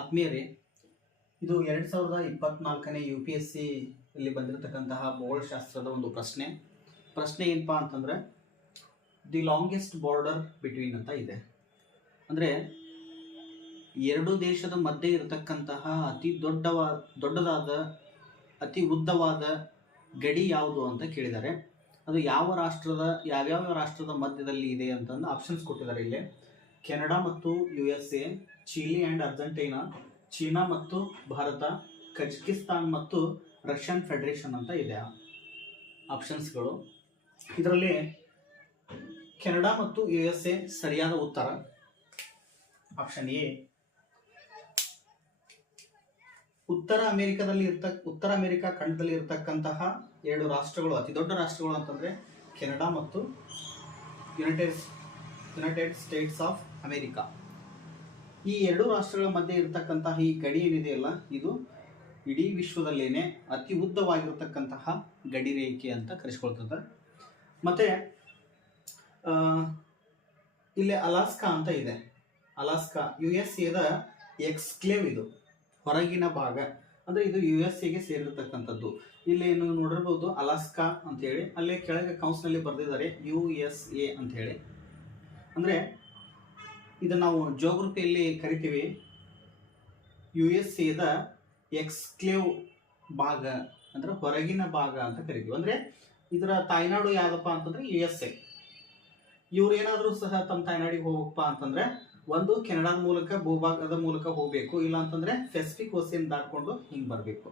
ಆತ್ಮೀಯರೇ, ಇದು 2024ನೇ UPSC ಇಲ್ಲಿ ಬಂದಿರತಕ್ಕಂತಹ ಭೂಗೋಳಶಾಸ್ತ್ರದ ಒಂದು ಪ್ರಶ್ನೆ ಏನಪ್ಪಾ ಅಂತಂದ್ರೆ ದಿ ಲಾಂಗೆಸ್ಟ್ ಬಾರ್ಡರ್ ಬಿಟ್ವೀನ್ ಅಂತ ಇದೆ. ಅಂದರೆ ಎರಡು ದೇಶದ ಮಧ್ಯೆ ಇರತಕ್ಕಂತಹ ಅತಿ ದೊಡ್ಡದಾದ ಅತಿ ಉದ್ದವಾದ ಗಡಿ ಯಾವುದು ಅಂತ ಕೇಳಿದ್ದಾರೆ. ಅದು ಯಾವ್ಯಾವ ರಾಷ್ಟ್ರದ ಮಧ್ಯದಲ್ಲಿ ಇದೆ ಅಂತಂದು ಆಪ್ಷನ್ಸ್ ಕೊಟ್ಟಿದ್ದಾರೆ. ಇಲ್ಲಿ ಕೆನಡಾ ಮತ್ತು USA, Chile and Argentina, China ಮತ್ತು ಭಾರತ, ಕಜಕಿಸ್ತಾನ್ ಮತ್ತು ರಷ್ಯನ್ ಫೆಡರೇಷನ್ ಅಂತ ಇದೆ ಆಪ್ಷನ್ಸ್ಗಳು. ಇದರಲ್ಲಿ ಕೆನಡಾ ಮತ್ತು USA ಸರಿಯಾದ ಉತ್ತರ ಆಪ್ಷನ್ ಎ. ಉತ್ತರ ಅಮೆರಿಕಾ ಖಂಡದಲ್ಲಿ ಇರತಕ್ಕಂತಹ ಎರಡು ರಾಷ್ಟ್ರಗಳು, ಅತಿ ದೊಡ್ಡ ರಾಷ್ಟ್ರಗಳು ಅಂತಂದ್ರೆ ಕೆನಡಾ ಮತ್ತು ಯುನೈಟೆಡ್ ಸ್ಟೇಟ್ಸ್ ಆಫ್ ಅಮೆರಿಕಾ. ಈ ಎರಡು ರಾಷ್ಟ್ರಗಳ ಮಧ್ಯೆ ಇರತಕ್ಕಂತಹ ಈ ಗಡಿ ಏನಿದೆಯಲ್ಲ, ಇದು ಇಡೀ ವಿಶ್ವದಲ್ಲೇನೆ ಅತಿ ಉದ್ದವಾಗಿರತಕ್ಕಂತಹ ಗಡಿ ರೇಖೆ ಅಂತ ಕರೆಸ್ಕೊಳ್ತದೆ. ಮತ್ತೆ ಇಲ್ಲಿ ಅಲಾಸ್ಕಾ ಅಂತ ಇದೆ. ಅಲಾಸ್ಕಾ USA ಎಕ್ಸ್ಕ್ಲೇವ್, ಇದು ಹೊರಗಿನ ಭಾಗ, ಅಂದ್ರೆ ಇದು USA ಸೇರಿರ್ತಕ್ಕಂಥದ್ದು. ಇಲ್ಲಿ ನೀವು ನೋಡಿರ್ಬೋದು ಅಲಾಸ್ಕಾ ಅಂತ ಹೇಳಿ, ಅಲ್ಲೇ ಕೆಳಗೆ ಕೌನ್ಸ್ನಲ್ಲಿ ಬರೆದಿದ್ದಾರೆ USA ಅಂತ ಹೇಳಿ. ಅಂದ್ರೆ ಇದನ್ನ ನಾವು ಜಿಯೋಗ್ರಫಿಯಲ್ಲಿ ಕರಿತೀವಿ USA ಎಕ್ಸ್ಕ್ಲೇವ್ ಭಾಗ, ಅಂದ್ರೆ ಹೊರಗಿನ ಭಾಗ ಅಂತ ಕರಿತೀವಿ. ಅಂದ್ರೆ ಇದರ ತಾಯ್ನಾಡು ಯಾವ್ದಪ್ಪ ಅಂತಂದ್ರೆ USA. ಇವ್ರು ಏನಾದ್ರೂ ಸಹ ತಮ್ಮ ತಾಯ್ನಾಡಿಗೆ ಹೋಗಪ್ಪ ಅಂತಂದ್ರೆ ಒಂದು ಕೆನಡಾದ ಮೂಲಕ, ಭೂಭಾಗದ ಮೂಲಕ ಹೋಗ್ಬೇಕು, ಇಲ್ಲ ಅಂತಂದ್ರೆ ಪೆಸಿಫಿಕ್ ಓಷನ್ ದಾಟ್ಕೊಂಡು ಹಿಂಗ್ ಬರ್ಬೇಕು.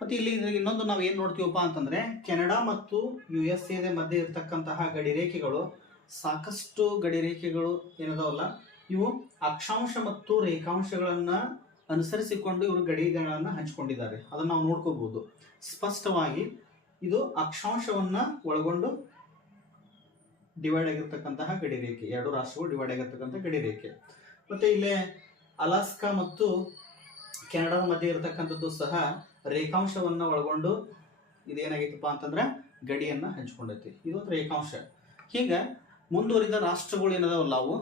ಮತ್ತೆ ಇಲ್ಲಿ ಇನ್ನೊಂದು ನಾವು ಏನ್ ನೋಡ್ತೀವಪ್ಪ ಅಂತಂದ್ರೆ ಕೆನಡಾ ಮತ್ತು USA ಮಧ್ಯೆ ಇರ್ತಕ್ಕಂತಹ ಗಡಿರೇಖೆಗಳು, ಸಾಕಷ್ಟು ಗಡಿರೇಖೆಗಳು ಏನದಾವಲ್ಲ, ಇವು ಅಕ್ಷಾಂಶ ಮತ್ತು ರೇಖಾಂಶಗಳನ್ನ ಅನುಸರಿಸಿಕೊಂಡು ಇವರು ಗಡಿಗಳನ್ನ ಹಂಚಿಕೊಂಡಿದ್ದಾರೆ. ಅದನ್ನ ನಾವು ನೋಡ್ಕೋಬಹುದು ಸ್ಪಷ್ಟವಾಗಿ. ಇದು ಅಕ್ಷಾಂಶವನ್ನ ಒಳಗೊಂಡು ಡಿವೈಡ್ ಆಗಿರ್ತಕ್ಕಂತಹ ಗಡಿರೇಖೆ, ಎರಡು ರಾಷ್ಟ್ರಗಳು ಡಿವೈಡ್ ಆಗಿರ್ತಕ್ಕಂಥ ಗಡಿರೇಖೆ. ಮತ್ತೆ ಇಲ್ಲೇ ಅಲಾಸ್ಕಾ ಮತ್ತು ಕೆನಡಾದ ಮಧ್ಯೆ ಇರತಕ್ಕಂಥದ್ದು ಸಹ ರೇಖಾಂಶವನ್ನ ಒಳಗೊಂಡು ಇದೇನಾಗೈತಪ್ಪ ಅಂತಂದ್ರೆ ಗಡಿಯನ್ನ ಹಂಚಿಕೊಂಡೈತಿ. ಇದೊಂದು ರೇಖಾಂಶ. ಹೀಗೆ ಮುಂದುವರಿದ ರಾಷ್ಟ್ರಗಳು ಏನದಾವಲ್ಲ, ಅವು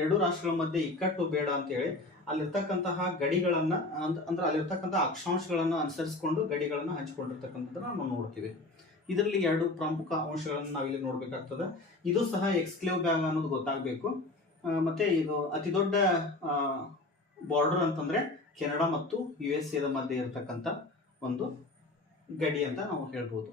ಎರಡು ರಾಷ್ಟ್ರಗಳ ಮಧ್ಯೆ ಇಕ್ಕಟ್ಟು ಬೇಡ ಅಂತೇಳಿ ಅಲ್ಲಿರ್ತಕ್ಕಂತಹ ಗಡಿಗಳನ್ನ ಅಂದ್ರೆ ಅಲ್ಲಿರ್ತಕ್ಕಂಥ ಅಕ್ಷಾಂಶಗಳನ್ನ ಅನುಸರಿಸಿಕೊಂಡು ಗಡಿಗಳನ್ನ ಹಂಚಿಕೊಂಡಿರ್ತಕ್ಕಂಥದ್ದನ್ನ ನಾವು ನೋಡ್ತೀವಿ. ಇದರಲ್ಲಿ ಎರಡು ಪ್ರಮುಖ ಅಂಶಗಳನ್ನು ನಾವಿಲ್ಲಿ ನೋಡ್ಬೇಕಾಗ್ತದೆ. ಇದು ಸಹ ಎಕ್ಸ್ಕ್ಲೇವ್ ಬ್ಯಾಗ್ ಅನ್ನೋದು ಗೊತ್ತಾಗಬೇಕು. ಮತ್ತೆ ಇದು ಅತಿ ದೊಡ್ಡ ಬಾರ್ಡರ್ ಅಂತಂದ್ರೆ ಕೆನಡಾ ಮತ್ತು USA ಮಧ್ಯೆ ಇರತಕ್ಕಂಥ ಒಂದು ಗಡಿ ಅಂತ ನಾವು ಹೇಳ್ಬೋದು.